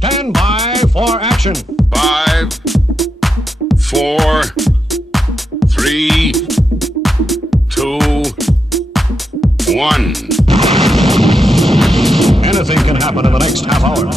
Stand by for action. 5, 4, 3, 2, 1. Anything can happen in the next half hour.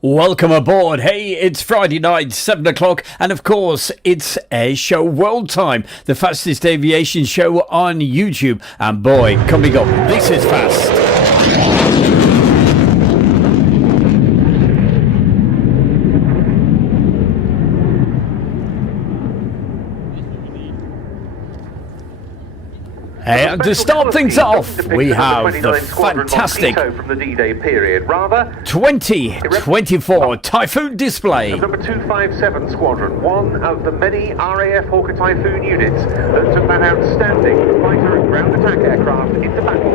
Welcome aboard. Hey, it's Friday night, 7 o'clock, and of course, it's Air Show World Time, the fastest aviation show on YouTube. And boy, coming up, this is fast. And to start things off, we have the fantastic from the D-Day period, rather 2024 Typhoon display. Number 257 Squadron, one of the many RAF Hawker Typhoon units that took that outstanding fighter and ground attack aircraft into battle.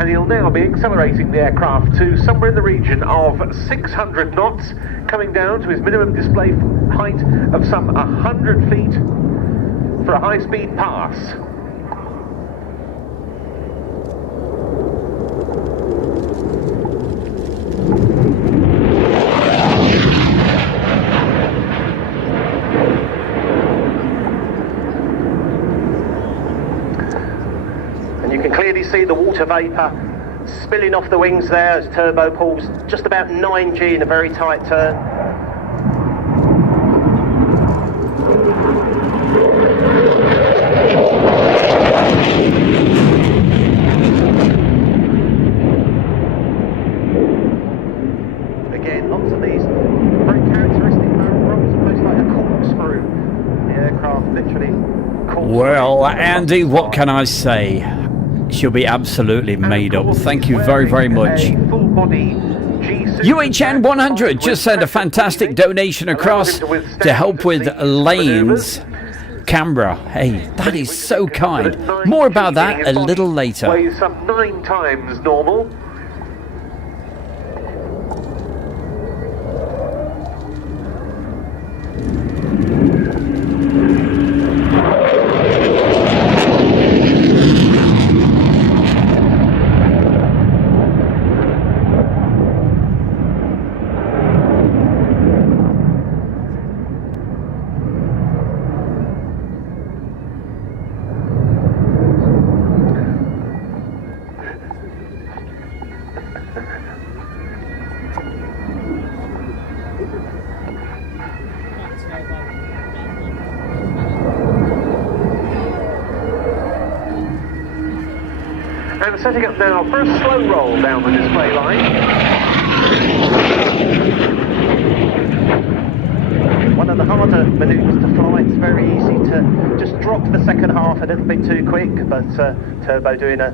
And he'll now be accelerating the aircraft to somewhere in the region of 600 knots, coming down to his minimum display height of some 100 feet for a high-speed pass. See the water vapour spilling off the wings there as turbo pulls just about 9G in a very tight turn. Again, lots of these very characteristic rolls, almost like a corkscrew. The aircraft literally corkscrew. Well, Andy, what can I say? She'll be absolutely made up. Thank you very, very much. UHN 100 just sent a fantastic donation across to help with Lane's camera. Hey, that is so kind. More about that a little later. Weighs some 9 times normal. And setting up now for a slow roll down the display line. One of the harder manoeuvres to fly. It's very easy to just drop the second half a little bit too quick, but Turbo doing a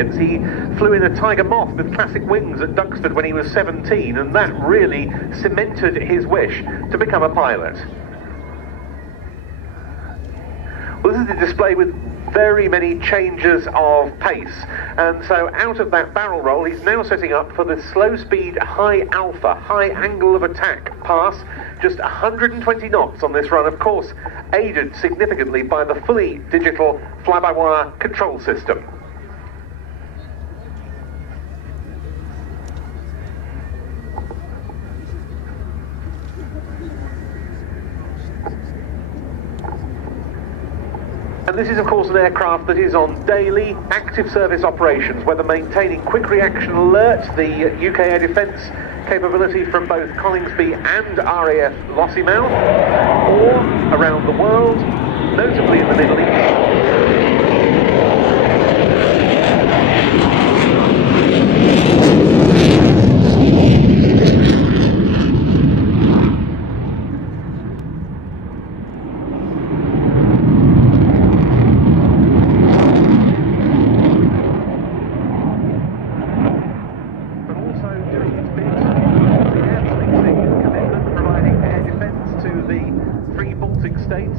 experience. He flew in a Tiger Moth with classic wings at Duxford when he was 17, and that really cemented his wish to become a pilot. Well, this is a display with very many changes of pace, and so out of that barrel roll he's now setting up for the slow speed high alpha, high angle of attack pass, just 120 knots on this run, of course aided significantly by the fully digital fly-by-wire control system. And this is, of course, an aircraft that is on daily active service operations, whether maintaining quick reaction alert, the UK Air Defence capability from both Coningsby and RAF Lossiemouth, or around the world, notably in the Middle East.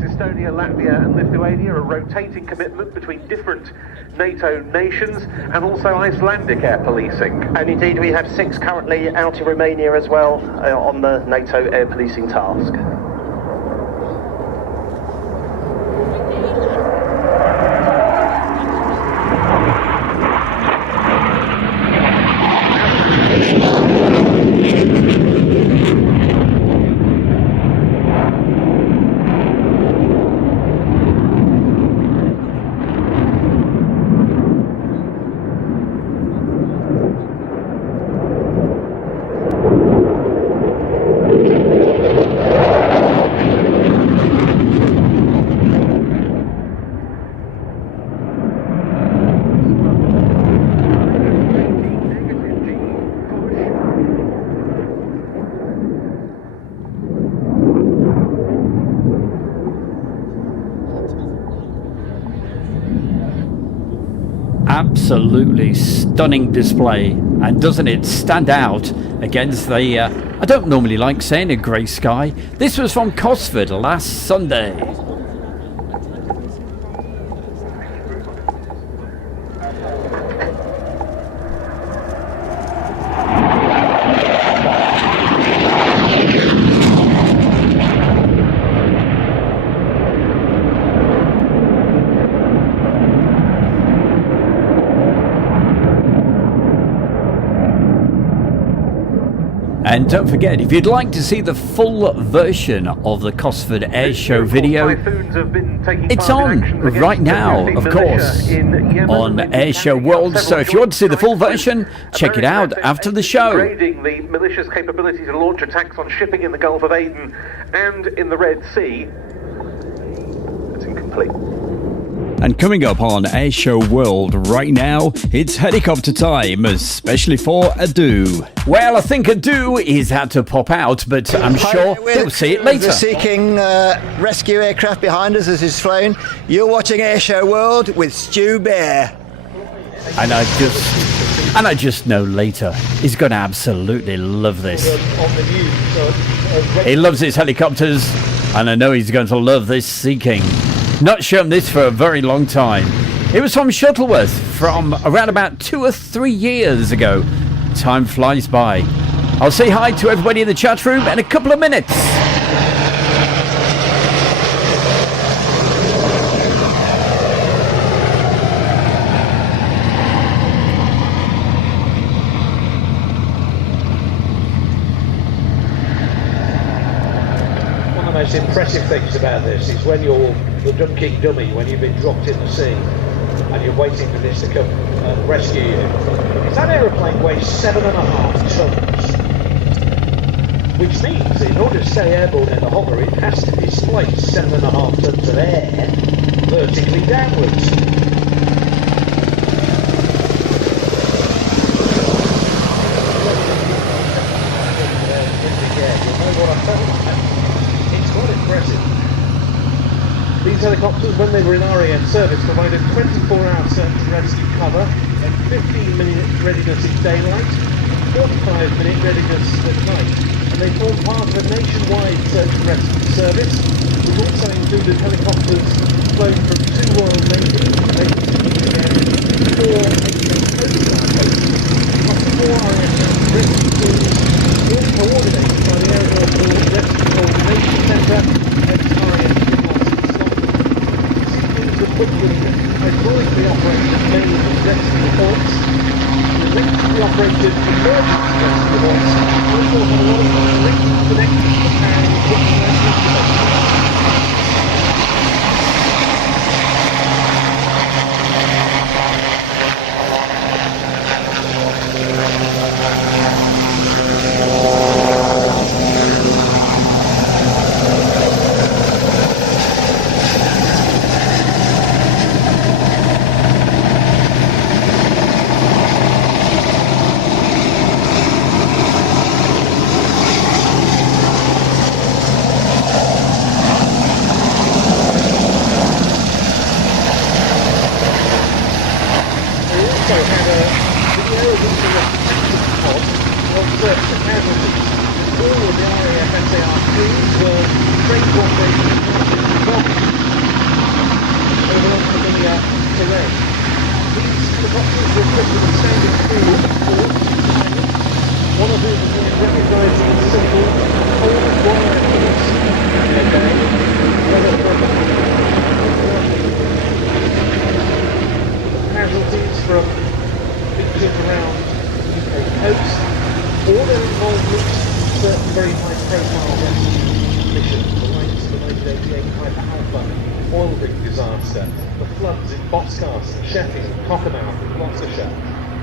Estonia, Latvia and Lithuania, a rotating commitment between different NATO nations, and also Icelandic air policing. And indeed we have 6 currently out in Romania as well on the NATO air policing task. Absolutely stunning display, and doesn't it stand out against the I don't normally like saying a grey sky. This was from Cosford last Sunday. And don't forget, if you'd like to see the full version of the Cosford Air Show video, it's on right now, of course, on Air Show World. So if you want to see the full version, check it out after the show. Upgrading the militia's capability to launch attacks on shipping in the Gulf of Aden and in the Red Sea. It's incomplete. And coming up on Air Show World right now, it's helicopter time, especially for Adu. Well, I think Adu is had to pop out, but I'm sure we'll see it later. The Sea-King rescue aircraft behind us as it's flown. You're watching Air Show World with Stu Bear. And I just know later he's going to absolutely love this. He loves his helicopters, and I know he's going to love this Sea-King. Not shown this for a very long time. It was from Shuttleworth from around about 2 or 3 years ago. Time flies by. I'll say hi to everybody in the chat room in a couple of minutes. One of the most impressive things about this is when you're the dunking dummy, when you've been dropped in the sea and you're waiting for this to come and rescue you. That aeroplane weighs 7.5 tons, which means in order to stay airborne in the hover, it has to displace 7.5 tons of air vertically downwards. You'll know what I'm talking about. It's quite impressive. These helicopters, when they were in RAN service, provided 24-hour search and rescue cover 15-minute readiness in daylight, 45-minute readiness at night, and they form part of a nationwide search and rescue service, which also included helicopters flown from 2 Royal Navy bases and 4 Asian Coast Guard bases, plus 4 RAF rescue teams, all coordinated by the Avro Vulcan Rescue Coordination Centre, ex-RAF in Scotland. These teams are equipped with hydraulically operated main rescue boats, electrically operated emergency rescue boats, and also have a lot of electric connections to power and equipment.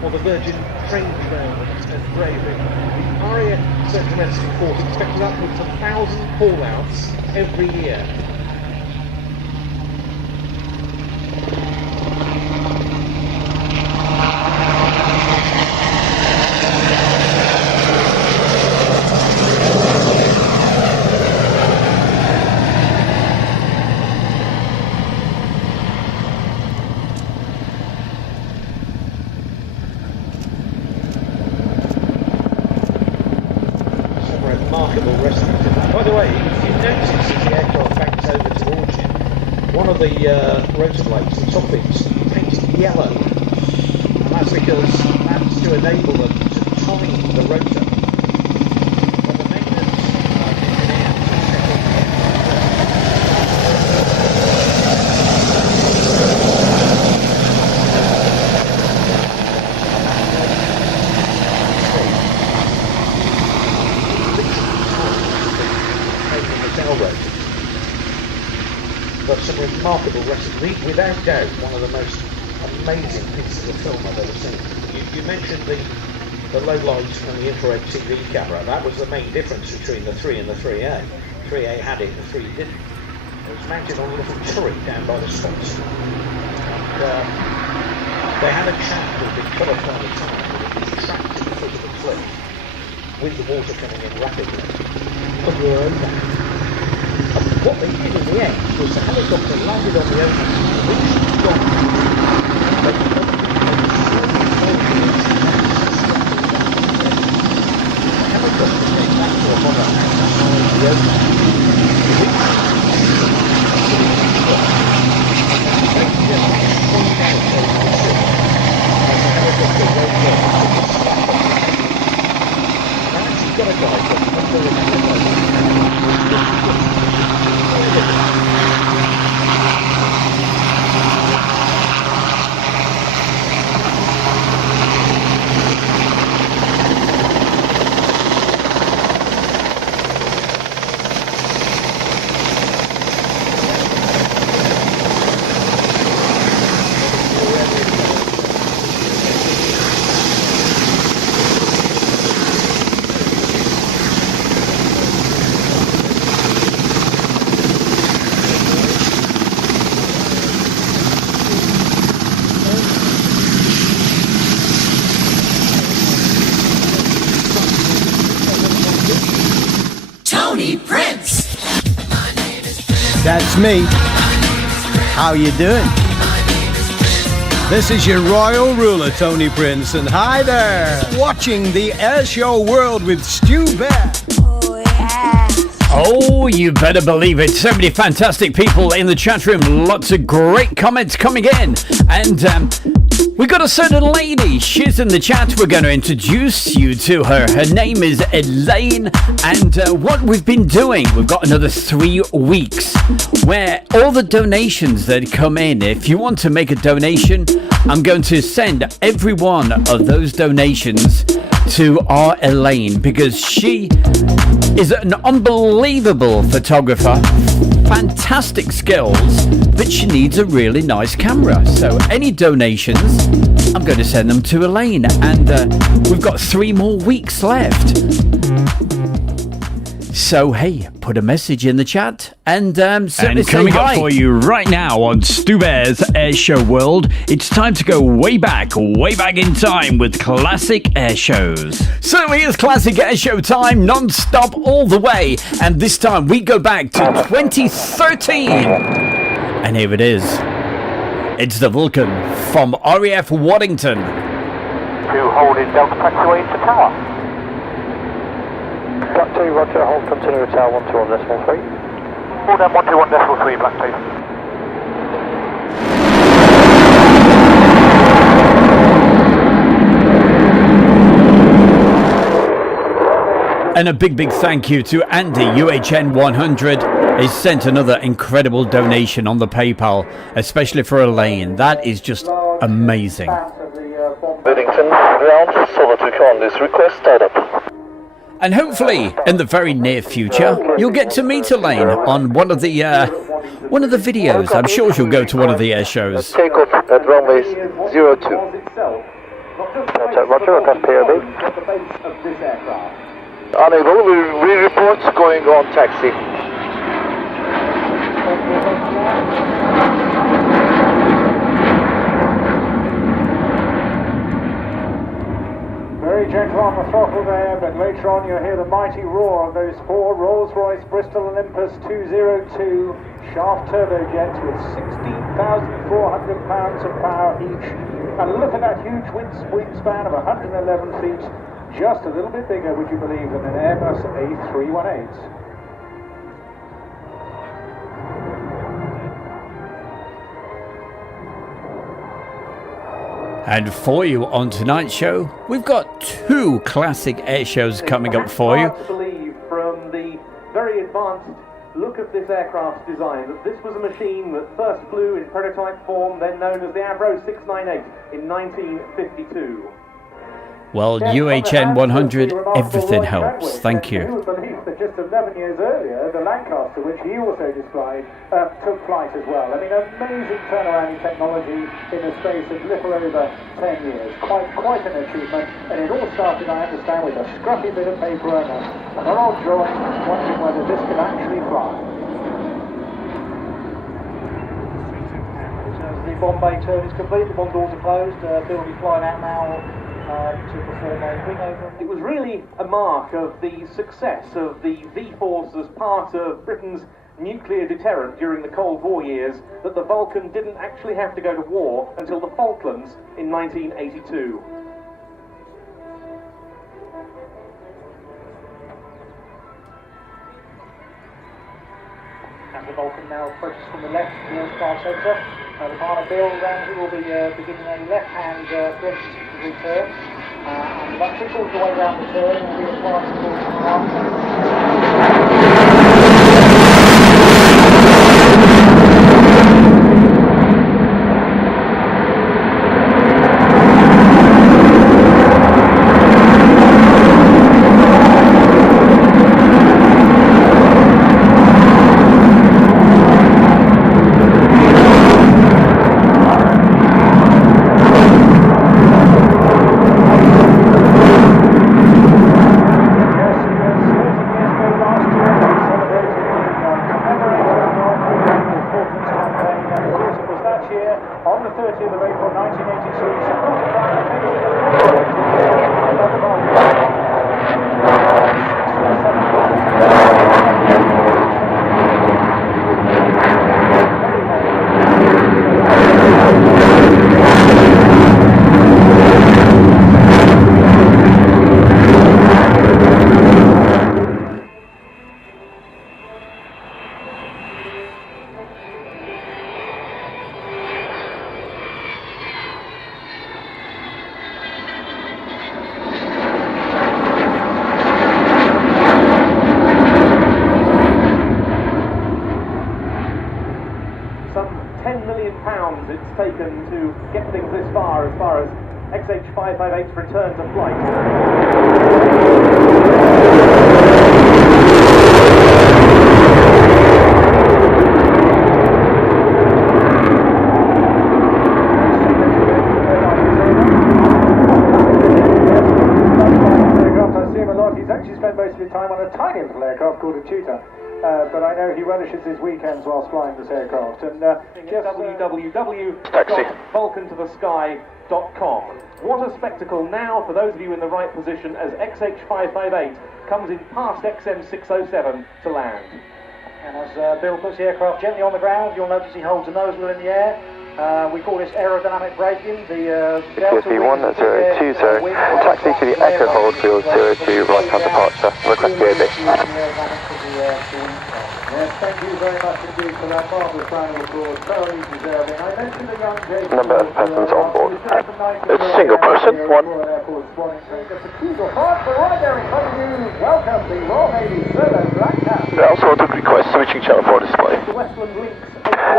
Or the Virgin train ground and braving. The RAF Search and Rescue Force expected upwards of 1,000 call-outs every year. Rotor blades, the toppings, painted yellow, and that's because that's to enable them to time the rotor. When the maintenance engineer the tail rotor. But some remarkable wrestling, without doubt one of the most amazing pieces of film I've ever seen. You mentioned the low light and the infrared TV camera. That was the main difference between the 3 and the 3A. 3A had it, the 3 didn't. It was mounted on a little turret down by the spots. And they had a chap who had been cut off by the time, but it was trapped at the foot of the cliff with the water coming in rapidly under her own back. What they did in the end was the helicopter landed on the ocean, reached the dock, they helicopter came back to a hover outside the ocean, reached the dock, and they just pointed out over the ship as the helicopter rose up and took a slap on it. And I actually got a guy from under the helicopter. That's me. How you doing? This is your royal ruler, Tony Prince, and hi there! Watching the Airshow World with Stu Bear. Oh, yeah. Oh, you better believe it. So many fantastic people in the chat room. Lots of great comments coming in. And we got a certain lady. She's in the chat. We're going to introduce you to her. Her name is Elaine. And what we've been doing, we've got another 3 weeks where all the donations that come in, if you want to make a donation, I'm going to send every one of those donations to our Elaine, because she is an unbelievable photographer, fantastic skills, but she needs a really nice camera. So any donations, I'm going to send them to Elaine, and we've got 3 more weeks left. So hey, put a message in the chat and certainly say coming hi. up for you right now on Stu Bear's Airshow World, it's time to go way back in time with classic air shows. So here's classic air show time, non-stop all the way, and this time we go back to 2013, and here it is. It's the Vulcan from RAF Waddington. To hold in Delta taxiway to tower. Black 2, roger, hold, continue to tower 121.3. Hold down 121.3, Black 2. And a big thank you to Andy, UHN 100, has sent another incredible donation on the PayPal, especially for Elaine. That is just amazing. Waddington, ground, solid to command this request, start up. And hopefully, in the very near future, you'll get to meet Elaine on one of the videos. I'm sure she'll go to one of the air shows. Take off at runway 02. Roger, request POB. Unable, we report going on taxi. Very gentle on the throttle there, but later on you'll hear the mighty roar of those 4 Rolls-Royce Bristol Olympus 202 shaft turbojets with 16,400 pounds of power each. And look at that huge wingspan of 111 feet. Just a little bit bigger, would you believe, than an Airbus A318. And for you on tonight's show, we've got 2 classic air shows coming up for you. It's hard to believe from the very advanced look of this aircraft's design that this was a machine that first flew in prototype form, then known as the Avro 698 in 1952. Well, UHN 100, everything helps. Thank you. You would believe that just 11 years earlier, the Lancaster, which he also described, took flight as well. I mean, amazing turnaround in technology in the space of little over 10 years. Quite an achievement. And it all started, I understand, with a scruffy bit of paper and an old drawing, wondering whether this could actually fly. The bomb bay turn is complete, the bomb doors are closed, Bill will be flying out now to perform a wing over. It was really a mark of the success of the V-Force as part of Britain's nuclear deterrent during the Cold War years that the Vulcan didn't actually have to go to war until the Falklands in 1982. And the Vulcan now approaches from the left, the aircraft centre. The pilot Bill Ramsey will be beginning a left-hand 360-degree turn. And about 3/4 of the way around the turn will be applied towards the right. get things this far as XH558's return to flight. He's actually spent most of his time on a tiny little aircraft called a Tutor, but I know he relishes his weekends whilst flying this aircraft. And www.vulcantothesky.com. What a spectacle now for those of you in the right position as XH558 comes in past XM607 to land. And as Bill puts the aircraft gently on the ground, you'll notice he holds the nose wheel in the air. We call this aerodynamic braking. The PSV1020, taxi to the Echo hold field 02, right hand departure, request VAB. Yes, thank you very much indeed for that marvellous round of applause, thoroughly deserving. I mentioned the young Jason. Number of persons on board. It's a single person, one. Just a cruise or hard, but right there in front of you, welcome the Royal Navy Solo Black Cat. Also want to request switching channel for display.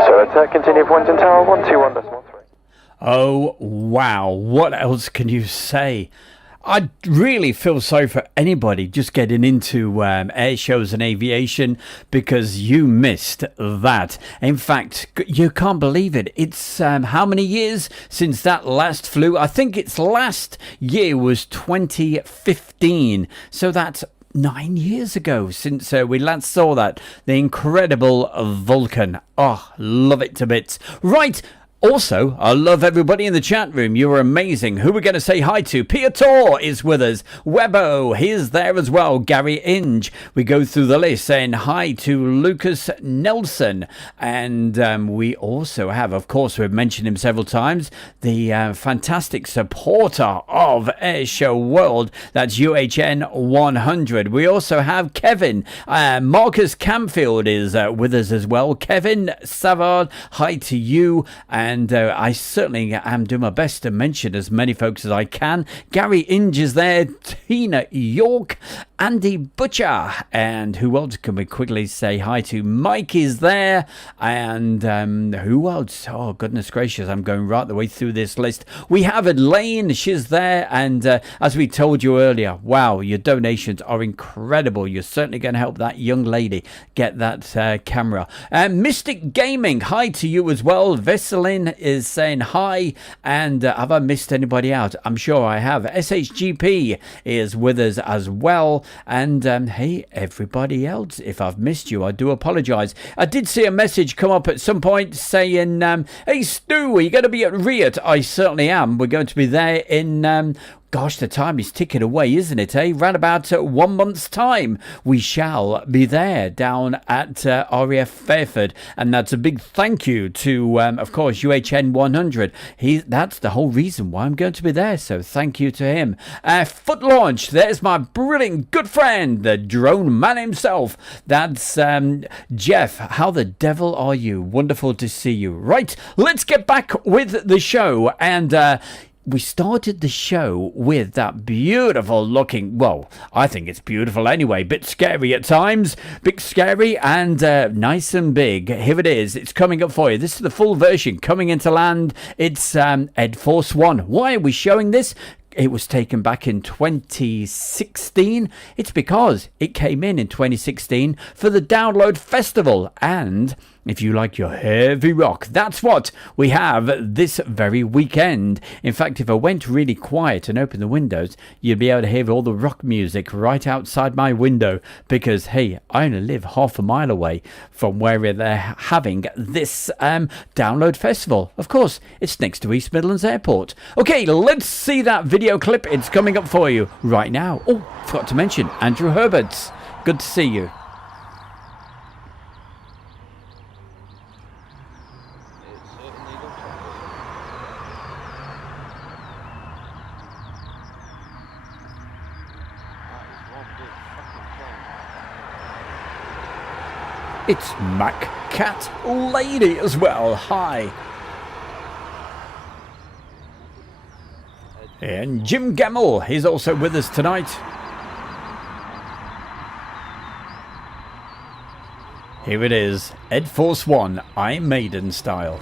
So let's continue for Winton Tower 121.3. Oh, wow. What else can you say? I really feel sorry for anybody just getting into air shows and aviation because you missed that. In fact, you can't believe it. It's how many years since that last flew? I think its last year was 2015. So that's 9 years ago since we last saw that. The incredible Vulcan. Oh, love it to bits. Right. Also, I love everybody in the chat room. You're amazing. Who we're going to say hi to? Piotr is with us. Webbo, he's there as well. Gary Inge. We go through the list saying hi to Lucas Nelson. And we also have, of course, we've mentioned him several times, the fantastic supporter of Airshow World. That's UHN 100. We also have Kevin. Marcus Camfield is with us as well. Kevin Savard, hi to you. And I certainly am doing my best to mention as many folks as I can. Gary Inge is there, Tina York, Andy Butcher, and who else can we quickly say hi to? Mike is there, and who else? Oh, goodness gracious, I'm going right the way through this list. We have Elaine, she's there, and as we told you earlier, wow, your donations are incredible. You're certainly going to help that young lady get that camera. Mystic Gaming, hi to you as well. Veselin is saying hi, and have I missed anybody out? I'm sure I have. SHGP is with us as well, and hey, everybody else, if I've missed you, I do apologise. I did see a message come up at some point saying, hey Stu, are you going to be at Riot? I certainly am. We're going to be there in gosh, the time is ticking away, isn't it, eh? Round about 1 month's time, we shall be there down at RAF Fairford. And that's a big thank you to, of course, UHN 100. That's the whole reason why I'm going to be there. So thank you to him. Foot Launch, there's my brilliant good friend, the drone man himself. That's Jeff. How the devil are you? Wonderful to see you. Right, let's get back with the show. And we started the show with that beautiful looking, well, I think it's beautiful anyway, bit scary at times, bit scary and nice and big. Here it is, it's coming up for you. This is the full version coming into land. It's Ed Force One. Why are we showing this? It was taken back in 2016. It's because it came in 2016 for the Download Festival. And if you like your heavy rock, that's what we have this very weekend. In fact, if I went really quiet and opened the windows, you'd be able to hear all the rock music right outside my window. Because, hey, I only live half a mile away from where they're having this Download Festival. Of course, it's next to East Midlands Airport. Okay, let's see that video clip. It's coming up for you right now. Oh, forgot to mention Andrew Herberts. Good to see you. It's Mac Cat Lady as well. Hi. And Jim Gemmell, he's also with us tonight. Here it is, Ed Force One, Iron Maiden style.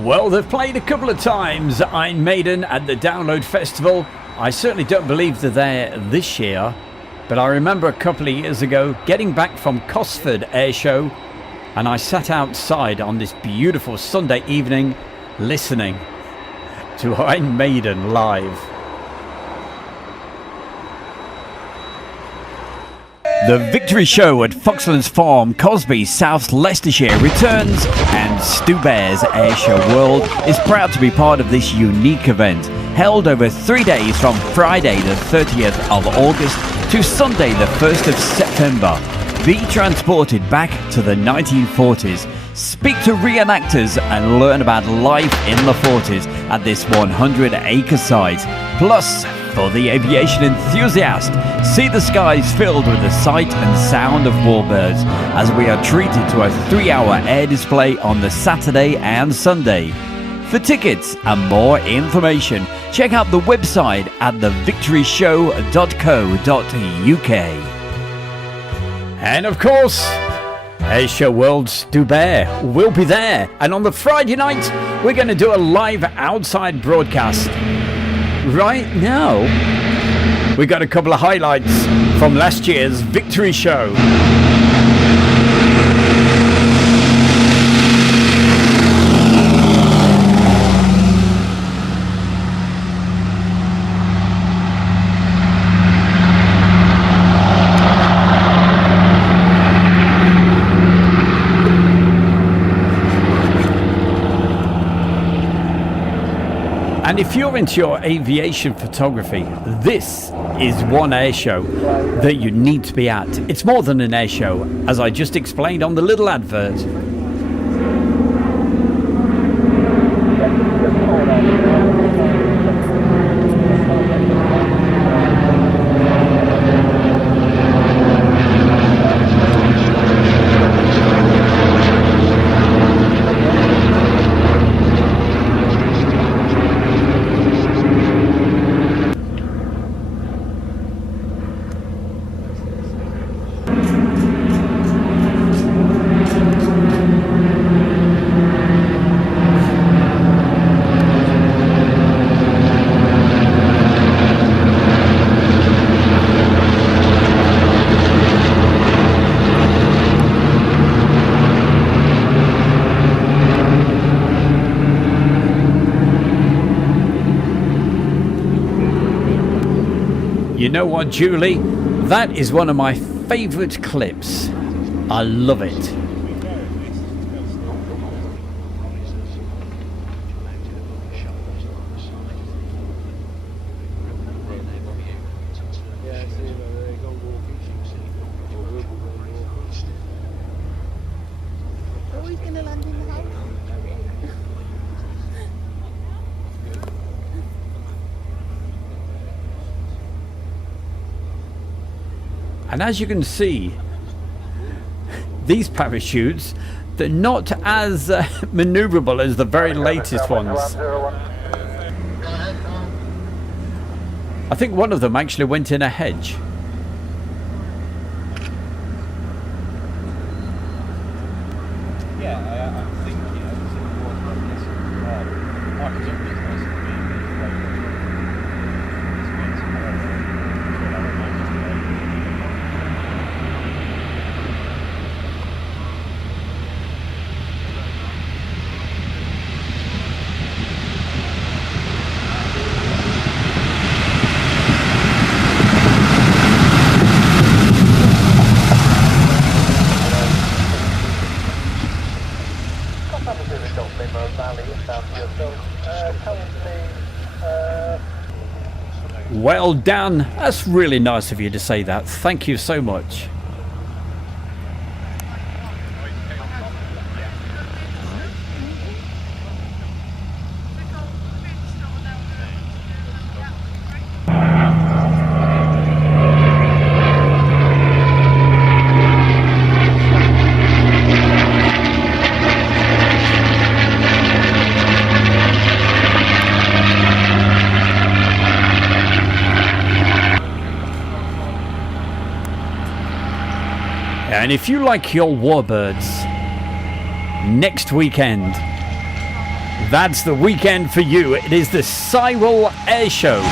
Well, they've played a couple of times, Iron Maiden at the Download Festival. I certainly don't believe they're there this year, but I remember a couple of years ago getting back from Cosford Air Show, and I sat outside on this beautiful Sunday evening listening to Iron Maiden live. The Victory Show at Foxlands Farm, Cosby, South Leicestershire returns, and Stu Bear's Air Show World is proud to be part of this unique event, held over 3 days from Friday the 30th of August to Sunday the 1st of September. Be transported back to the 1940s, speak to reenactors and learn about life in the 40s at this 100-acre site. Plus, for the aviation enthusiast, see the skies filled with the sight and sound of warbirds as we are treated to a 3-hour air display on the Saturday and Sunday. For tickets and more information, check out the website at thevictoryshow.co.uk. And of course, Air Show World Stu Bear will be there. And on the Friday night, we're going to do a live outside broadcast. Right now, we got a couple of highlights from last year's Victory Show. And if you're into your aviation photography, this is one air show that you need to be at. It's more than an air show, as I just explained on the little advert. You know what, Julie? That is one of my favourite clips. I love it. And as you can see, these parachutes, they're not as maneuverable as the very latest ones. I think one of them actually went in a hedge. Well done. That's really nice of you to say that. Thank you so much. And if you like your warbirds, next weekend, that's the weekend for you. It is the Cyril Air Show.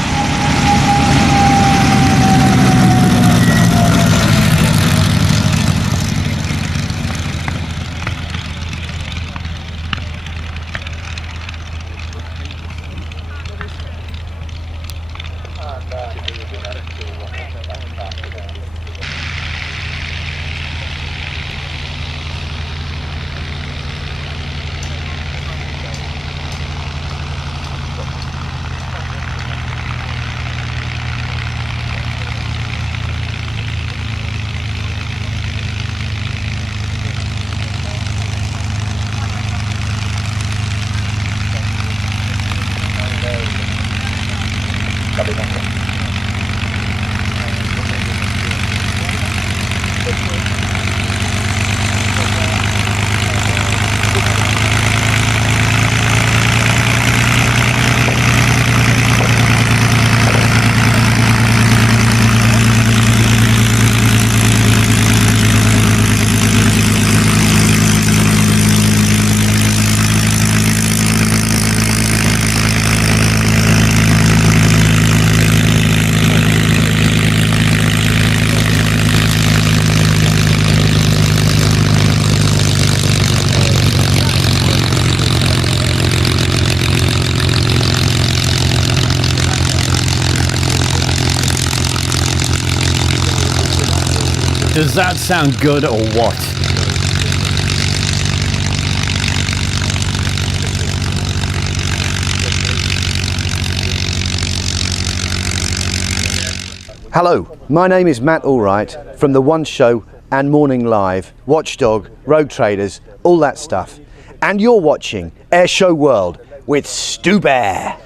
Does that sound good or what? Hello, my name is Matt Allwright from The One Show and Morning Live, Watchdog, Road Traders, all that stuff. And you're watching Air Show World with Stu Bear.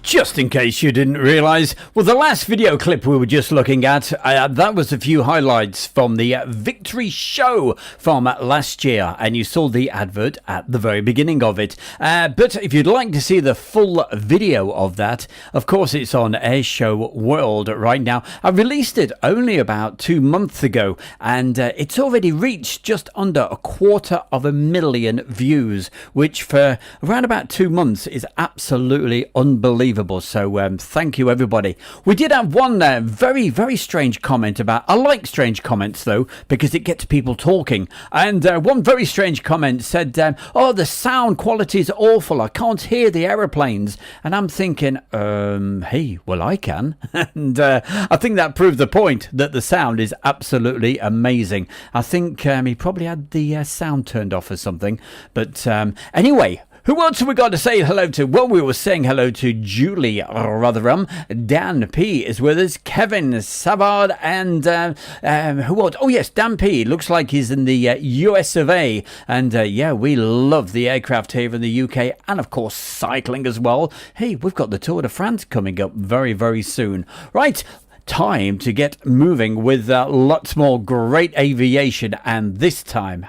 Just in case you didn't realise, well, the last video clip we were just looking at, that was a few highlights from the Victory Show from last year, and you saw the advert at the very beginning of it. But if you'd like to see the full video of that, of course it's on Air Show World right now. I released it only about 2 months ago, and it's already reached just under 250,000 views, which for around about 2 months is absolutely unbelievable. So thank you, everybody. We did have one very, very strange comment about, I like strange comments though, because it gets people talking. And one very strange comment said, oh, the sound quality is awful. I can't hear the aeroplanes. And I'm thinking, hey, well, I can. And I think that proved the point that the sound is absolutely amazing. I think he probably had the sound turned off or something. But anyway, who else have we got to say hello to? Well, we were saying hello to Julie Rotherham. Dan P is with us. Kevin Savard and who else? Oh, yes, Dan P. Looks like he's in the US of A. And yeah, we love the aircraft here in the UK and, of course, cycling as well. Hey, we've got the Tour de France coming up very, very soon. Right. Time to get moving with lots more great aviation, and this time,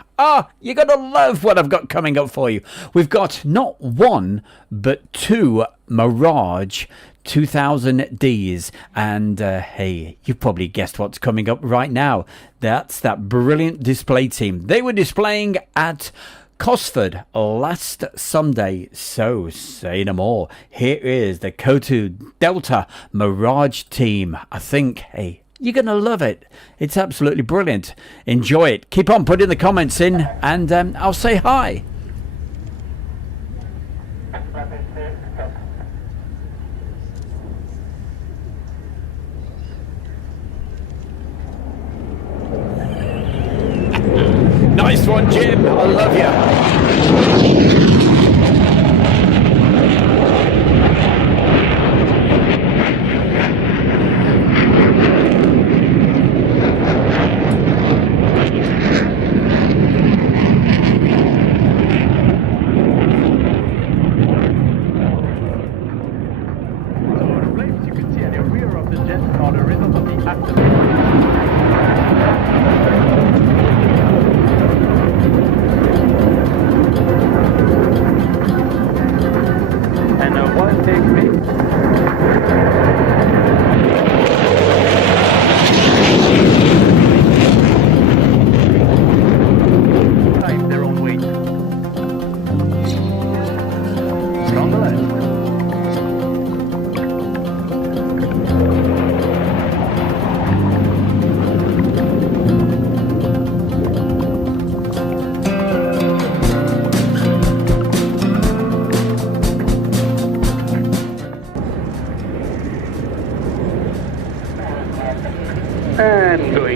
you're going to love what I've got coming up for you. We've got not one, but two Mirage 2000Ds, and hey, you probably guessed what's coming up right now. That's that brilliant display team. They were displaying at Cosford last Sunday, so say no more. Here is the Cotu Delta Mirage team. I think, hey, you're going to love it. It's absolutely brilliant. Enjoy it. Keep on putting the comments in, and I'll say hi. Nice one, Jim. I love you.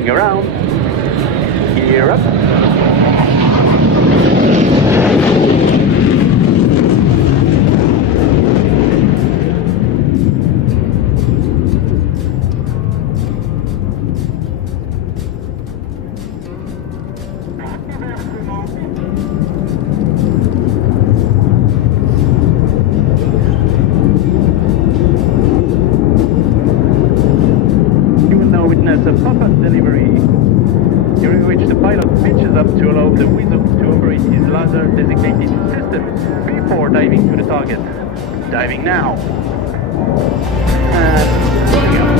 Turning around. Gear up. A pop-up delivery, during which the pilot pitches up to allow the whistle to operate his laser designated system before diving to the target. Diving now. And going up.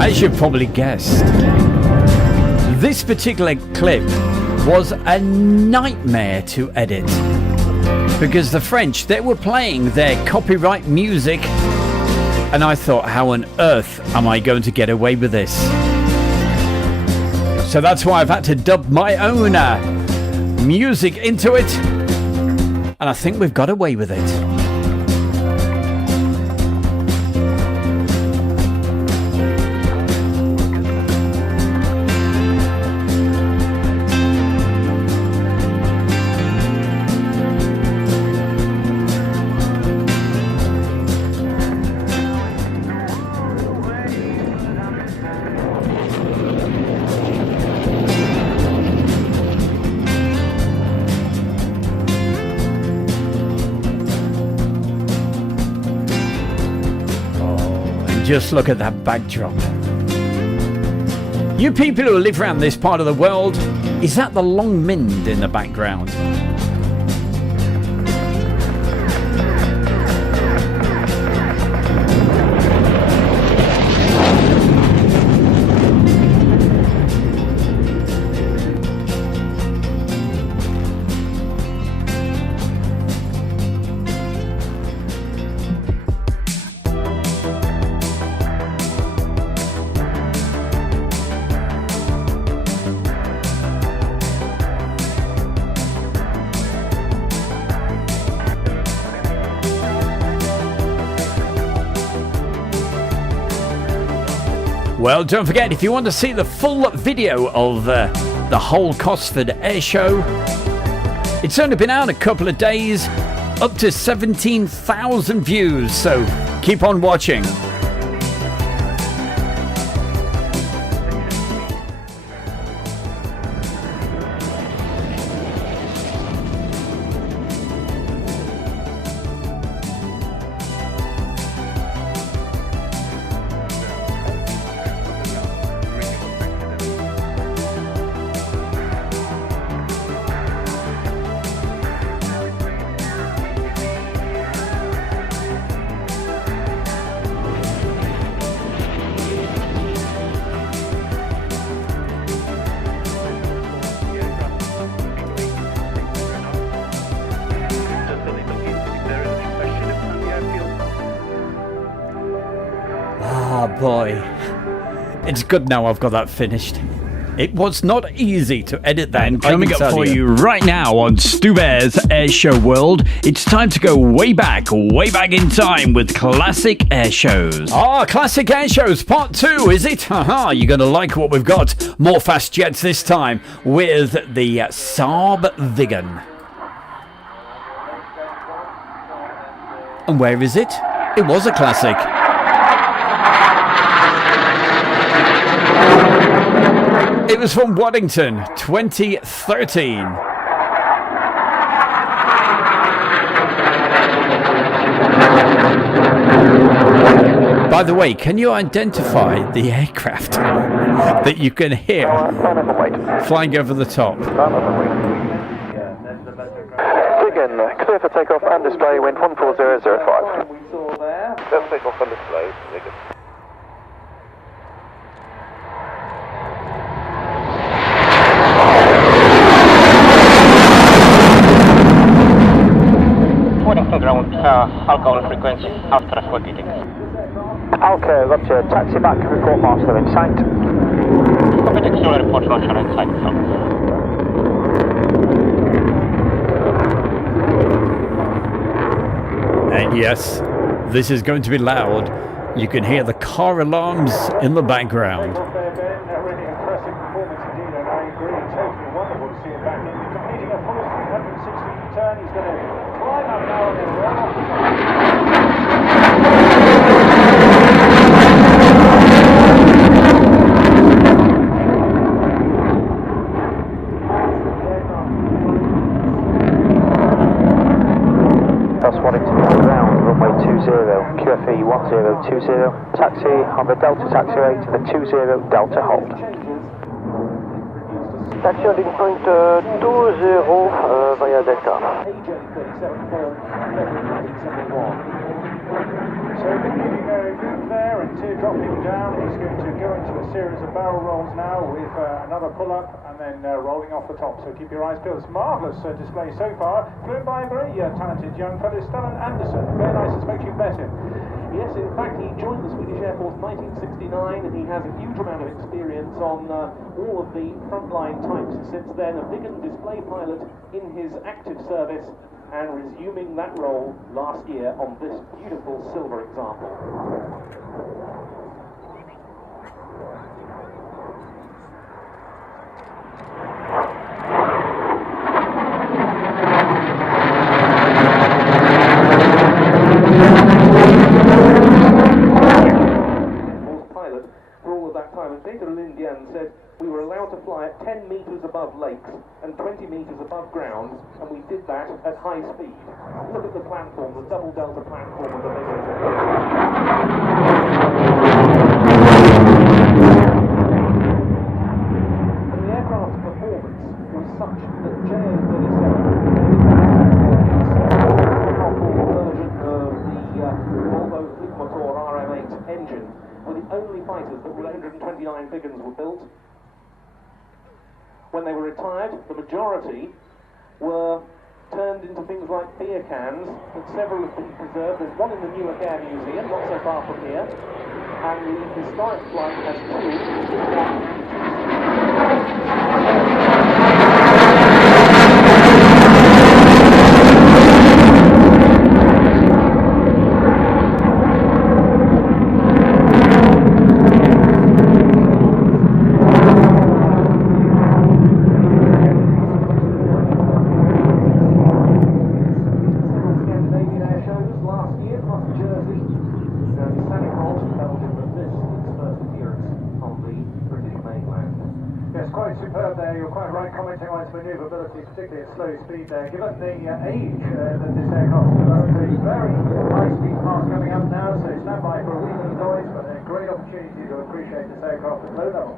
As you've probably guessed, this particular clip was a nightmare to edit because the French, they were playing their copyright music and I thought, how on earth am I going to get away with this? So that's why I've had to dub my own music into it, and I think we've got away with it. Just look at that backdrop. You people who live around this part of the world, is that the Long Mind in the background? Well, don't forget, if you want to see the full video of the whole Cosford Air Show, it's only been out a couple of days, up to 17,000 views, so keep on watching. Boy, it's good now I've got that finished. It was not easy to edit that. And coming up for you right now on Stu Bear's Air Show World, it's time to go way back in time with classic air shows. Classic air shows part 2, is it? Haha, you're going to like what we've got. More fast jets this time with the Saab Viggen. And where is it? It was a classic. It was from Waddington, 2013. By the way, can you identify the aircraft that you can hear flying over the top? Viggen, clear for takeoff and display, wind 14005. Let's take off and display, Viggen. Ground, alcohol frequency after 40 ticks. Okay, roger. Taxi back, report master in sight. Copy, taxi report master in sight. And yes, this is going to be loud. You can hear the car alarms in the background. A really impressive performance indeed, and I agree, totally wonderful to see him back in. Completing a full 360 turn, he's going to climb up now and then run off the That's wanting to move ground, runway 20, QFE 1020, taxi on the Delta taxiway to the 20 Delta hold. Taxi holding point 20 via Delta. So beginning a move there and teardropping down, he's going to go into a series of barrel rolls now with another pull-up and then rolling off the top. So keep your eyes peeled. It's marvellous display so far. Flown by a very talented young fellow, Stellan Anderson. Very nice to speak to you, met him. Yes, in fact, he joined the Swedish Air Force in 1969 and he has a huge amount of experience on all of the frontline types since then. A Viggen display pilot in his active service and resuming that role last year on this beautiful silver example. Pilot for all of that time, and Peter Lindian said we were allowed to fly at 10 metres above lakes and 20 metres above ground, and we did that at high speed. Look at the platform, the double delta platform of the Viggen. And the aircraft's performance was such that JA-37 version of the Volvo Flickmotor RM8 engine were the only fighters that 129 Viggens were built. When they were retired, the majority were turned into things like beer cans, but several have been preserved. There's one in the Newark Air Museum, not so far from here, and the historic flight has two. Particularly at slow speed there. Given the age that this aircraft is, it's a very high speed pass coming up now, so stand by for a wheeling noise, but a great opportunity to appreciate this aircraft at low level.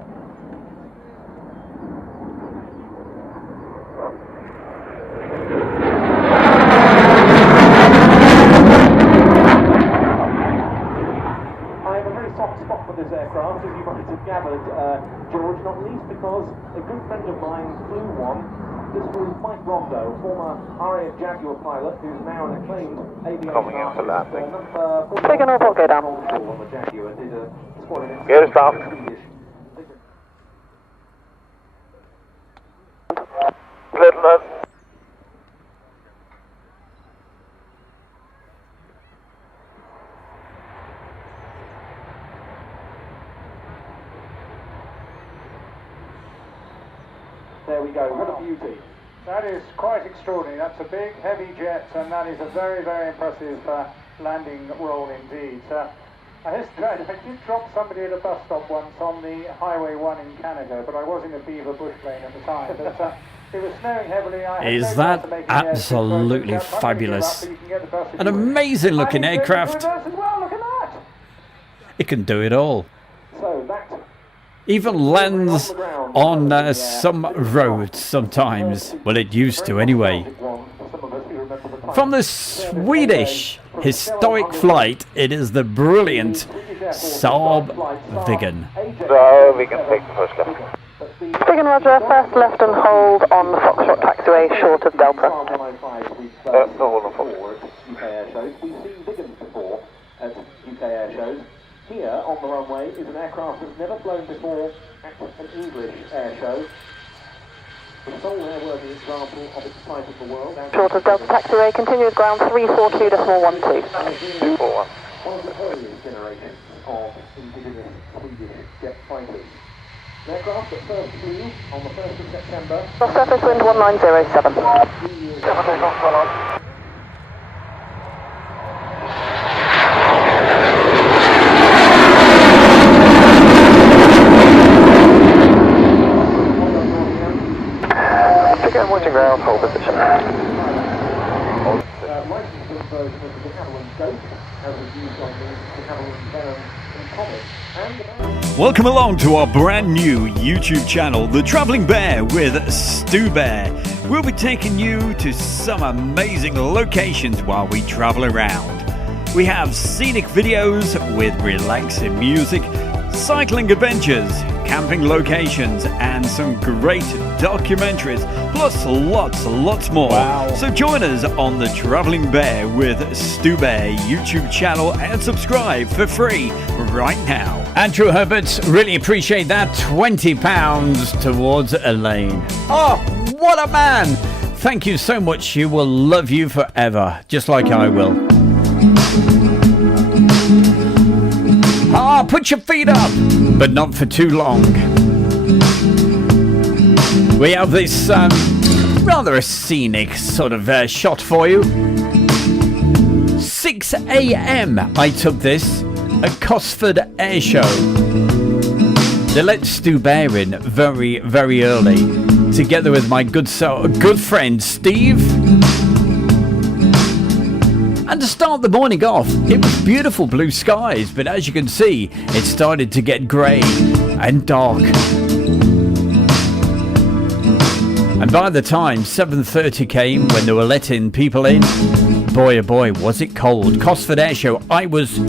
I have a very soft spot for this aircraft, as you might have gathered, George, not least because a good friend of mine flew one. This was Mike Rondo, former RAF Jaguar pilot, who's now an acclaimed aviation coming in for landing. Taking off, go down. Gear stop. Lieutenant. There we go, what a beauty. That is quite extraordinary. That's a big, heavy jet, and that is a very, very impressive landing roll indeed. I did drop somebody at a bus stop once on the Highway 1 in Canada, but I was in a Beaver bush lane at the time. But it was snowing heavily. Is that absolutely fabulous? An amazing looking aircraft. It can do it all. So that even lands on some roads sometimes. Well, it used to anyway. From the Swedish historic flight, it is the brilliant Saab Viggen. So we can take the first left. Viggen, roger, first left and hold on the Foxtrot taxiway short of Delta. No, hold on, Foxtrot. UK air shows. We've seen Viggens before at UK air shows. Here, runway is an aircraft that's never flown before at an English air show. The sole airworthy example of its type of the world. Short of Delta taxiway, continue with ground 342.12. 241. One of the earliest generations of indigenous Swedish jet fighters. The aircraft that first flew on the 1st of September. Cross surface wind 1907. Again, watching ground, hold position. Licensed version of the de Havilland Ghost, as was used on the de Havilland Venom and Comet. Welcome along to our brand new YouTube channel, The Travelling Bear with Stu Bear. We'll be taking you to some amazing locations while we travel around. We have scenic videos with relaxing music, cycling adventures, camping locations, and some great documentaries, plus lots more. Wow. So join us on the Travelling Bear with Stu Bear YouTube channel and subscribe for free right now. Andrew Herbert, really appreciate that. £20 towards Elaine. Oh, what a man! Thank you so much. She will love you forever, just like I will. Ah, put your feet up, but not for too long. We have this rather a scenic sort of shot for you. 6 a.m. I took this at Cosford Air Show. They let Stu Bear in very, very early, together with my good friend Steve. And to start the morning off, it was beautiful blue skies, but as you can see, it started to get grey and dark. And by the time 7:30 came, when they were letting people in, boy oh boy, was it cold. Cosford Air Show, I was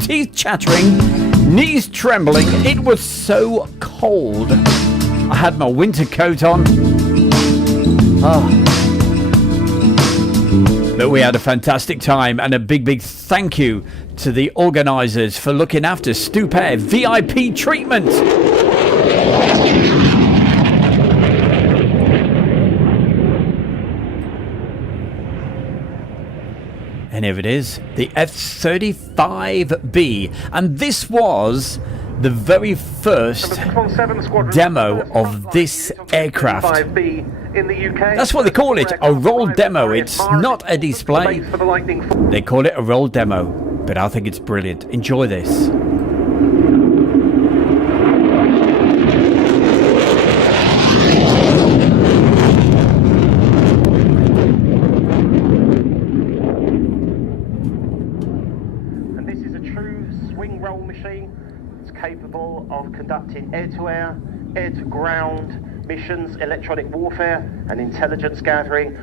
teeth chattering, knees trembling. It was so cold. I had my winter coat on. But we had a fantastic time, and a big thank you to the organisers for looking after Stu Bear VIP treatment. And here it is, the F-35B, and this was the very first demo of this aircraft. In the UK, that's what they call it, a roll demo. It's not a display. They call it a roll demo, but I think it's brilliant. Enjoy this. And this is a true swing roll machine. It's capable of conducting air-to-air, air-to-ground missions, electronic warfare and intelligence gathering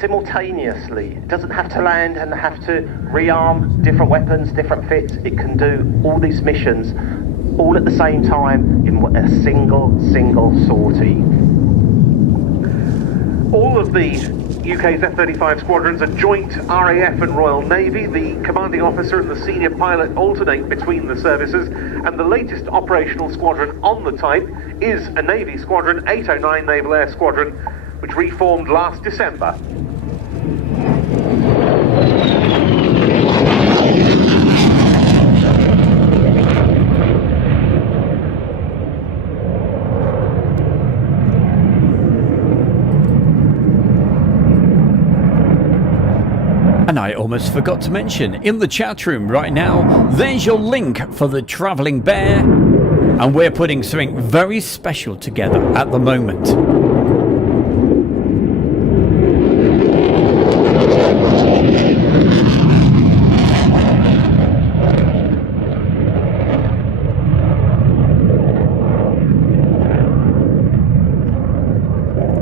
simultaneously. It doesn't have to land and have to rearm different weapons, different fits. It can do all these missions all at the same time in a single sortie. All of the UK's F-35 squadrons are joint RAF and Royal Navy. The commanding officer and the senior pilot alternate between the services, and the latest operational squadron on the type is a Navy squadron, 809 Naval Air Squadron, which reformed last December. And I almost forgot to mention, in the chat room right now, there's your link for the Travelling Bear. And we're putting something very special together at the moment.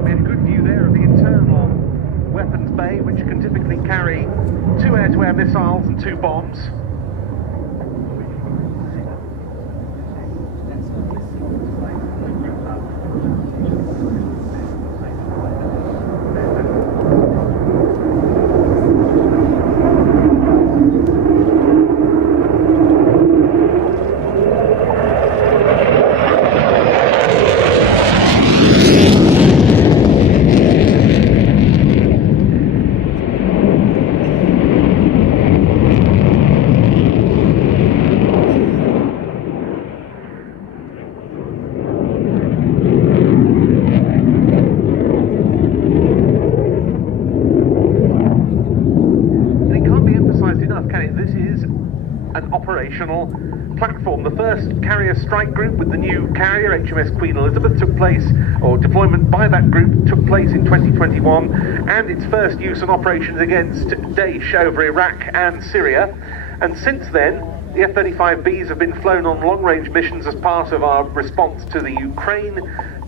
We had a good view there of the internal weapons bay, which can typically carry 2 air-to-air missiles and 2 bombs. operational platform. The first carrier strike group with the new carrier HMS Queen Elizabeth took place, or deployment by that group took place in 2021, and its first use on operations against Daesh over Iraq and Syria. And since then, the F-35Bs have been flown on long-range missions as part of our response to the Ukraine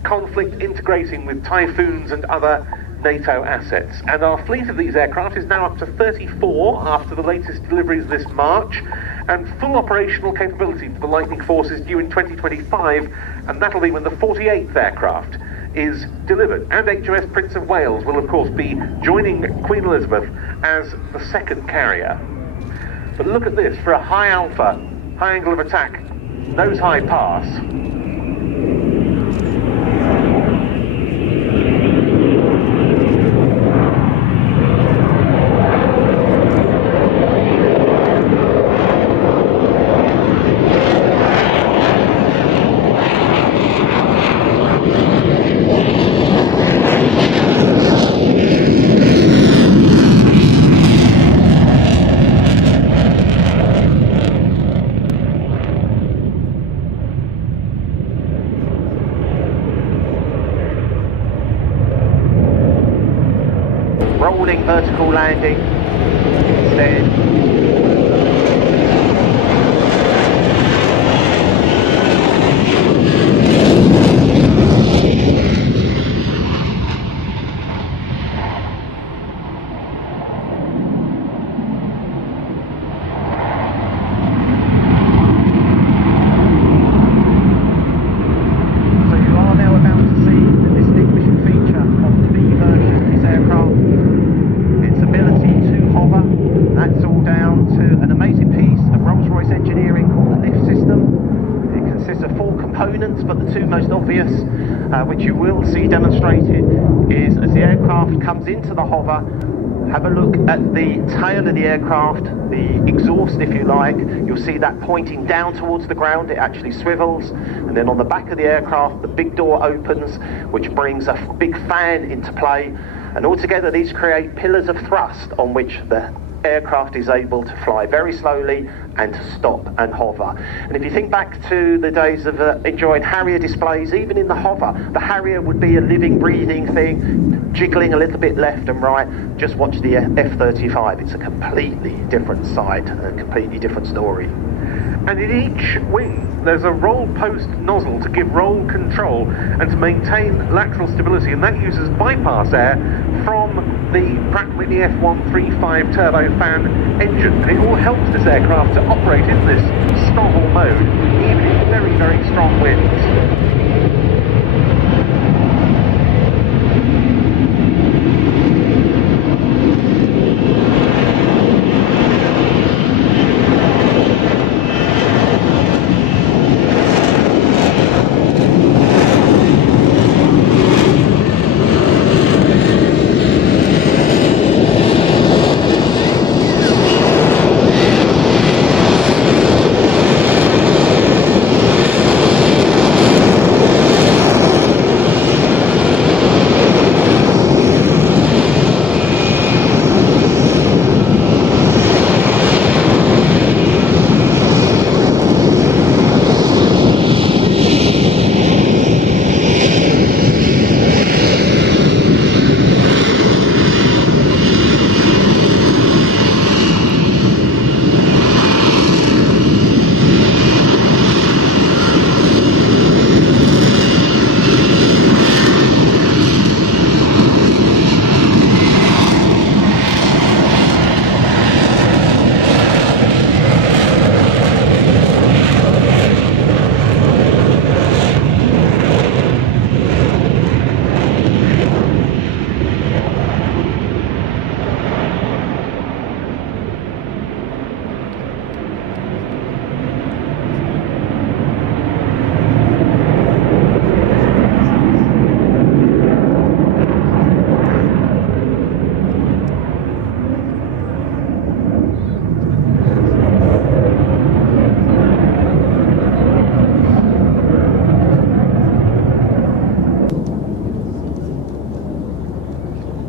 conflict, integrating with Typhoons and other NATO assets. And our fleet of these aircraft is now up to 34 after the latest deliveries this March, and full operational capability for the Lightning Force is due in 2025, and that'll be when the 48th aircraft is delivered. And HMS Prince of Wales will of course be joining Queen Elizabeth as the second carrier. But look at this, for a high alpha, high angle of attack, nose high pass. Rolling vertical landing instead. So you are now about to see the distinguishing feature of the B version of this aircraft. Its ability to hover. That's all down to an amazing piece of Rolls-Royce engineering called the lift system. It consists of 4 components, but the 2 most obvious, which you will see demonstrated, is as the aircraft comes into the hover, have a look at the tail of the aircraft, the exhaust if you like. You'll see that pointing down towards the ground. It actually swivels, and then on the back of the aircraft the big door opens, which brings a big fan into play, and altogether these create pillars of thrust on which the aircraft is able to fly very slowly and to stop and hover. And if you think back to the days of enjoying Harrier displays, even in the hover, the Harrier would be a living, breathing thing, jiggling a little bit left and right. Just watch the F-35. It's a completely different sight, a completely different story. And in each wing there's a roll post nozzle to give roll control and to maintain lateral stability, and that uses bypass air from the Pratt & Whitney F135 turbofan engine. It all helps this aircraft to operate in this snobble mode, even in very, very strong winds.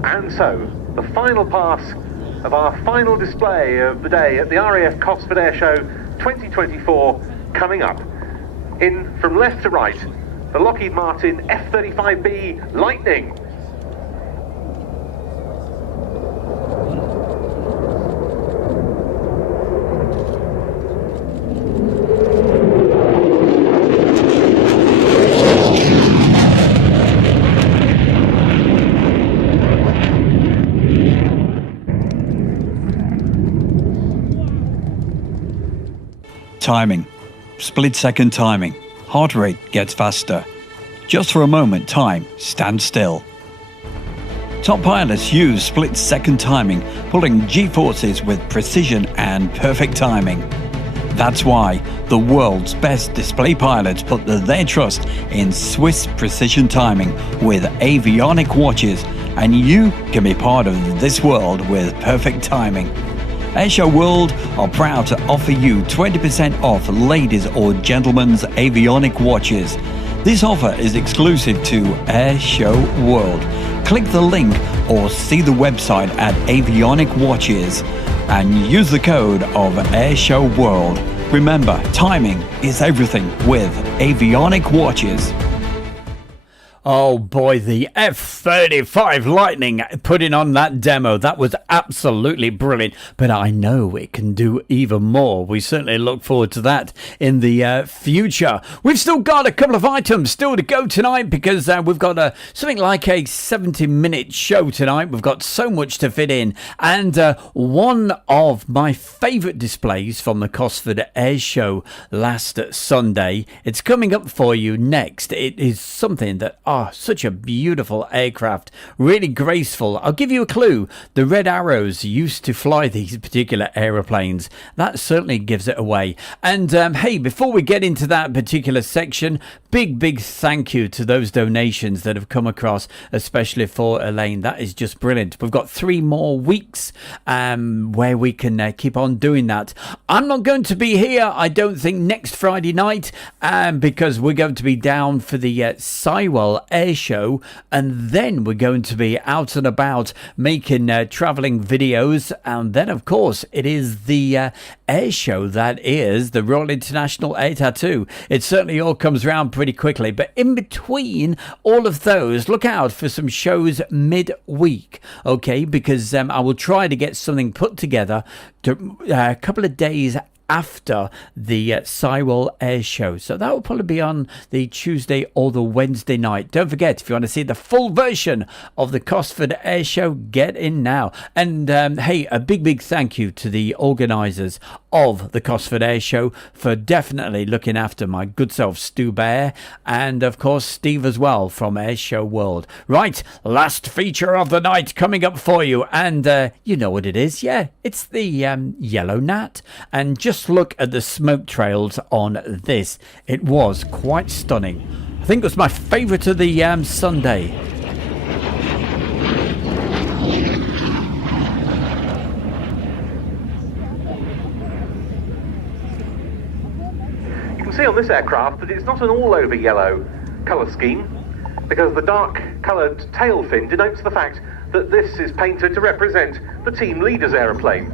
And so, the final pass of our final display of the day at the RAF Cosford Air Show 2024 coming up. In from left to right, the Lockheed Martin F-35B Lightning. Timing. Split-second timing. Heart rate gets faster. Just for a moment, time stands still. Top pilots use split-second timing, pulling G-forces with precision and perfect timing. That's why the world's best display pilots put their trust in Swiss precision timing with avionic watches, and you can be part of this world with perfect timing. Airshow World are proud to offer you 20% off ladies' or gentlemen's avionic watches. This offer is exclusive to Airshow World. Click the link or see the website at Avionic Watches and use the code of Airshow World. Remember, timing is everything with Avionic Watches. Oh boy, the F-35 Lightning putting on that demo. That was absolutely brilliant, but I know it can do even more. We certainly look forward to that in the future. We've still got a couple of items still to go tonight because we've got something like a 70-minute show tonight. We've got so much to fit in, and one of my favourite displays from the Cosford Air Show last Sunday. It's coming up for you next. It is something that such a beautiful aircraft, really graceful. I'll give you a clue. The Red Arrows used to fly these particular aeroplanes. That certainly gives it away. And hey, before we get into that particular section, big thank you to those donations that have come across, especially for Elaine. That is just brilliant. We've got 3 more weeks where we can keep on doing that. I'm not going to be here, I don't think, next Friday night because we're going to be down for the Sywell Air Show, and then we're going to be out and about making traveling videos, and then of course it is the air show that is the Royal International Air Tattoo. It certainly all comes around pretty quickly, but in between all of those, look out for some shows mid-week, okay, because I will try to get something put together a couple of days after the Sywell Air Show. So that will probably be on the Tuesday or the Wednesday night. Don't forget, if you want to see the full version of the Cosford Air Show, get in now. And hey, a big thank you to the organisers of the Cosford Air Show for definitely looking after my good self, Stu Bear, and of course Steve as well from Air Show World. Right, last feature of the night coming up for you, and you know what it is. Yeah, it's the Yellow Gnat, and just look at the smoke trails on this. It was quite stunning. I think it was my favourite of the Sunday. You can see on this aircraft that it's not an all-over yellow colour scheme, because the dark coloured tail fin denotes the fact that this is painted to represent the team leader's aeroplane.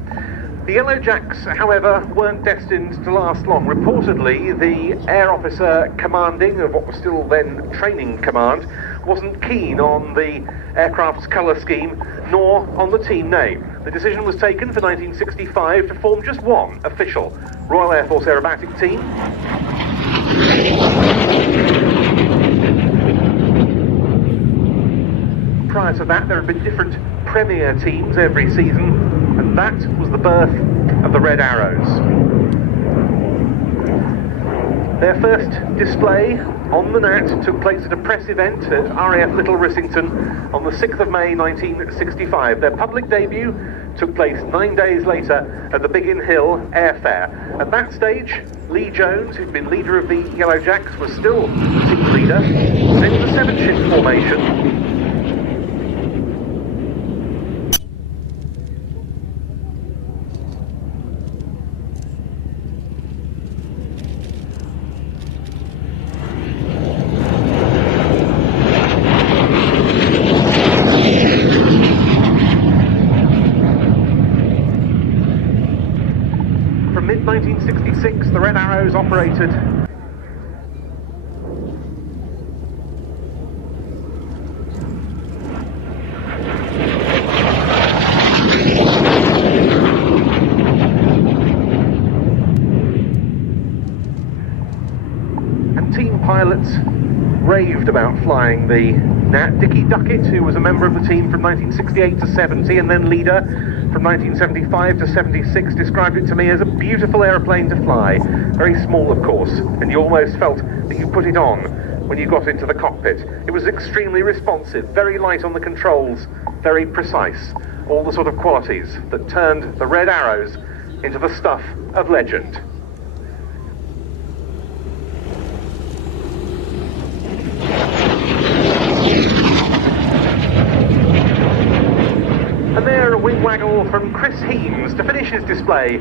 The Yellow Jacks, however, weren't destined to last long. Reportedly, the air officer commanding of what was still then Training Command wasn't keen on the aircraft's colour scheme, nor on the team name. The decision was taken for 1965 to form just one official Royal Air Force aerobatic team. Prior to that, there had been different premier teams every season, and that was the birth of the Red Arrows. Their first display on the Nat took place at a press event at RAF Little Rissington on the 6th of May 1965. Their public debut took place 9 days later at the Biggin Hill Airfair. At that stage, Lee Jones, who'd been leader of the Yellow Jacks, was still team leader, and in the 7-ship formation. nose operated. And team pilots raved about flying the Gnat. Dickie Duckett, who was a member of the team from 1968 to 70 and then leader from 1975 to 76, described it to me as a beautiful aeroplane to fly. Very small, of course, and you almost felt that you put it on when you got into the cockpit. It was extremely responsive, very light on the controls, very precise. All the sort of qualities that turned the red arrows into the stuff of legend. And there, a wing waggle from Chris Heames to finish his display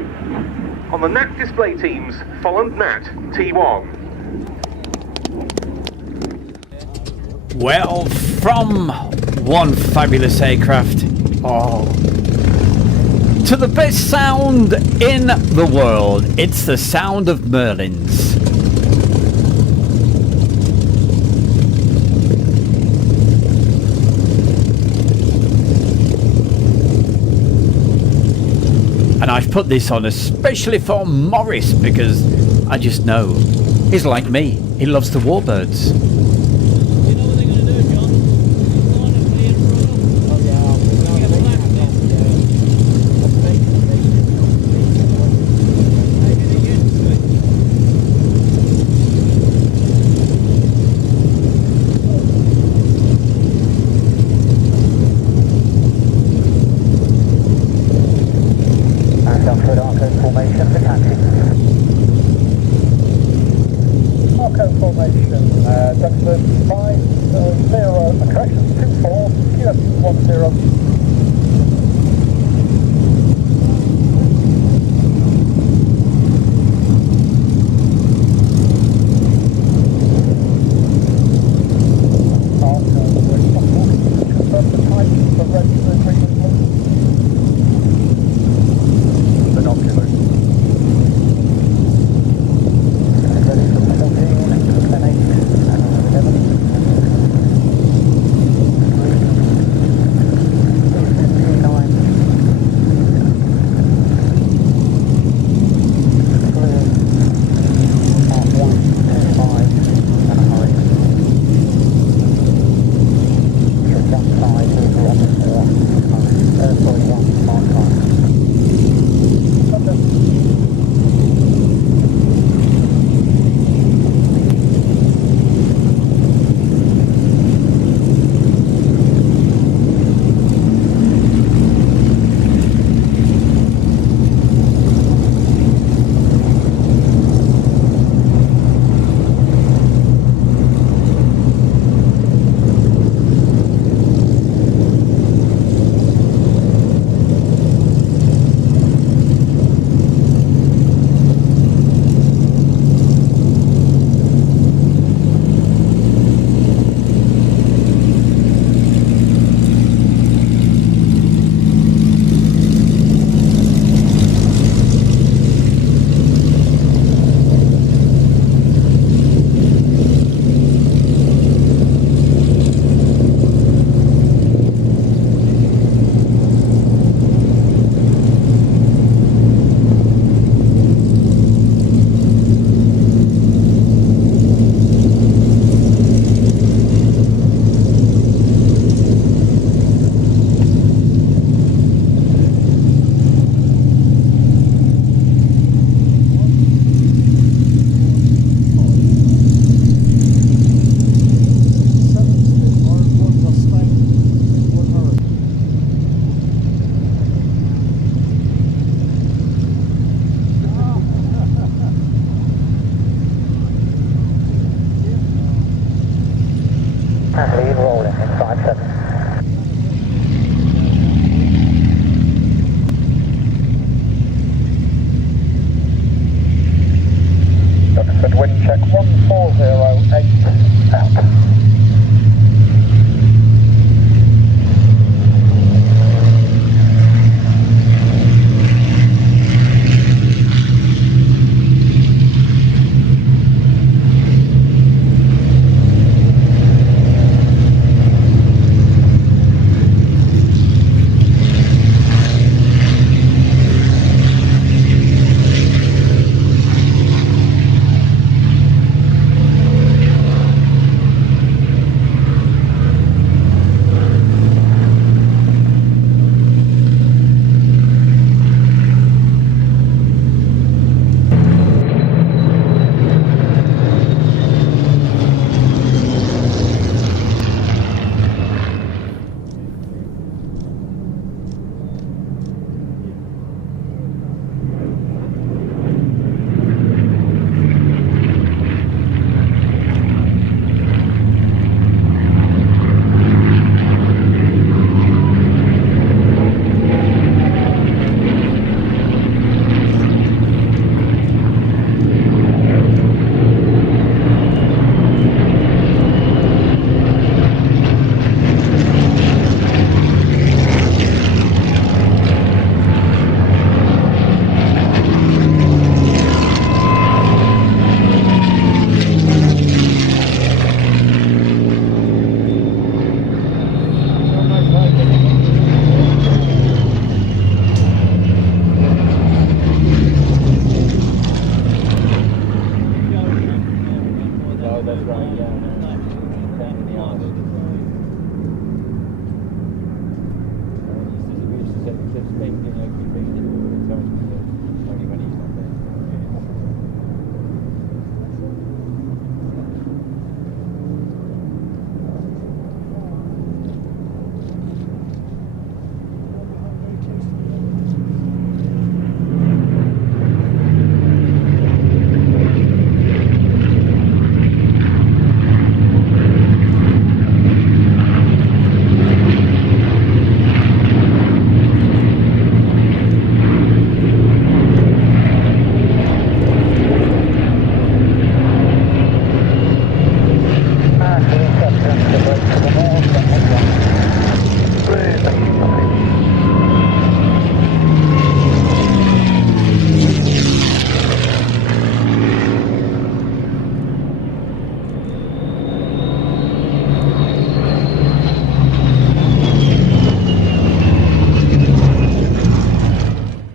on the Gnat display team's Folland Gnat T1. Well, from one fabulous aircraft, to the best sound in the world, it's the sound of Merlins. And I've put this on especially for Morris because I just know he's like me. He loves the warbirds. Lead rolling in 5-7. Oxford wind check 1408 out.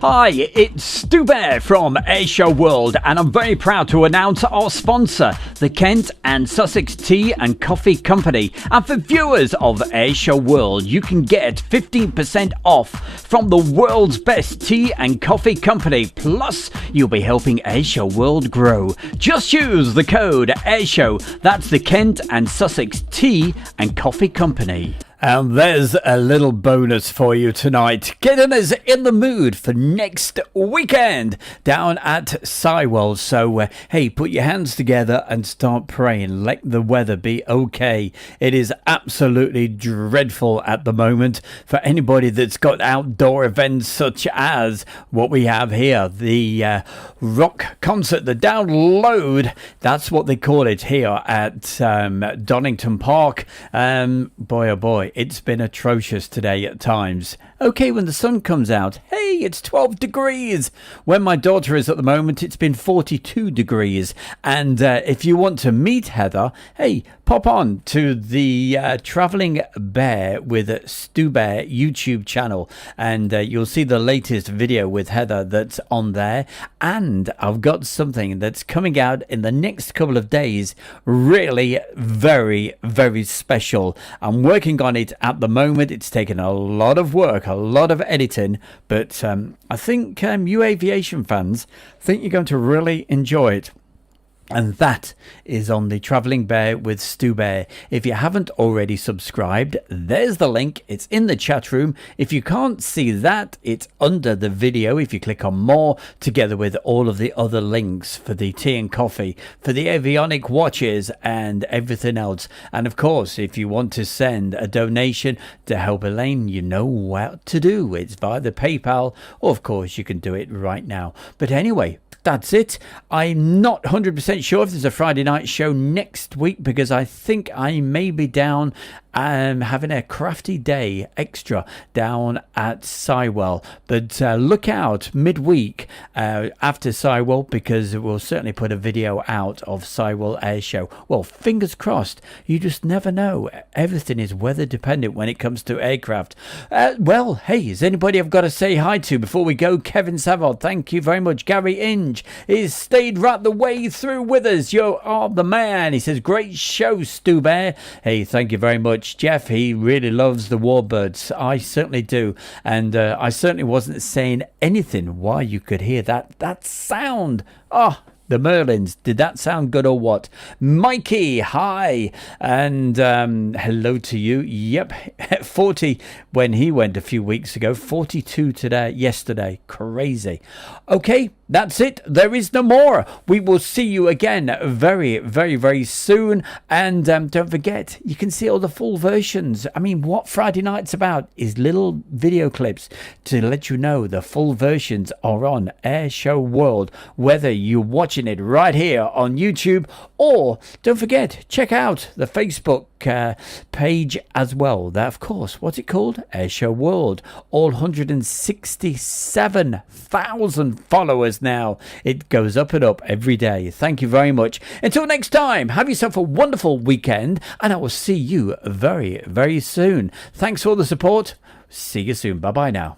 Hi, it's Stu Bear from Airshow World, and I'm very proud to announce our sponsor, the Kent and Sussex Tea and Coffee Company. And for viewers of Airshow World, you can get 15% off from the world's best tea and coffee company. Plus, you'll be helping Airshow World grow. Just use the code Airshow. That's the Kent and Sussex Tea and Coffee Company. And there's a little bonus for you tonight. Getting us in the mood for next weekend down at Sywell. So, hey, put your hands together and start praying. Let the weather be okay. It is absolutely dreadful at the moment for anybody that's got outdoor events such as what we have here. The rock concert, the download. That's what they call it here at Donington Park. Boy, oh boy. It's been atrocious today at times. Okay, when the sun comes out, hey, it's 12 degrees. When my daughter is at the moment, it's been 42 degrees. And if you want to meet Heather, hey, pop on to the Travelling Bear with Stu Bear YouTube channel. And you'll see the latest video with Heather that's on there. And I've got something that's coming out in the next couple of days. Really very, very special. I'm working on it at the moment. It's taken a lot of work, a lot of editing, but I think you aviation fans think you're going to really enjoy it. And that is on the Travelling Bear with Stu Bear. If you haven't already subscribed, there's the link. It's in the chat room. If you can't see that, it's under the video. If you click on more, together with all of the other links for the tea and coffee, for the avionic watches and everything else. And of course, if you want to send a donation to help Elaine, you know what to do. It's via the PayPal, or of course, you can do it right now. But anyway, that's it. I'm not 100% sure if there's a Friday night show next week because I think I may be down having a crafty day extra down at Sywell. But look out midweek after Sywell because we'll certainly put a video out of Sywell Air Show. Well, fingers crossed. You just never know. Everything is weather dependent when it comes to aircraft. Well, hey, is anybody I've got to say hi to before we go? Kevin Savard, thank you very much. Gary Inge has stayed right the way through with us. You are the man. He says, great show, Stu Bear. Hey, thank you very much. Jeff, he really loves the Warbirds. I certainly do. And I certainly wasn't saying anything while you could hear that sound. Oh, the Merlins. Did that sound good or what? Mikey, hi. And hello to you. Yep, 40 when he went a few weeks ago. 42 yesterday. Crazy. Okay, that's it. There is no more. We will see you again very, very, very soon. And don't forget, you can see all the full versions. I mean, what Friday night's about is little video clips to let you know the full versions are on Airshow World, whether you're watching it right here on YouTube, or don't forget, check out the Facebook page as well. That, of course, what's it called? Airshow World. All 167,000 followers now. It goes up and up every day. Thank you very much. Until next time, have yourself a wonderful weekend, and I will see you very, very soon. Thanks for the support. See you soon. Bye bye now.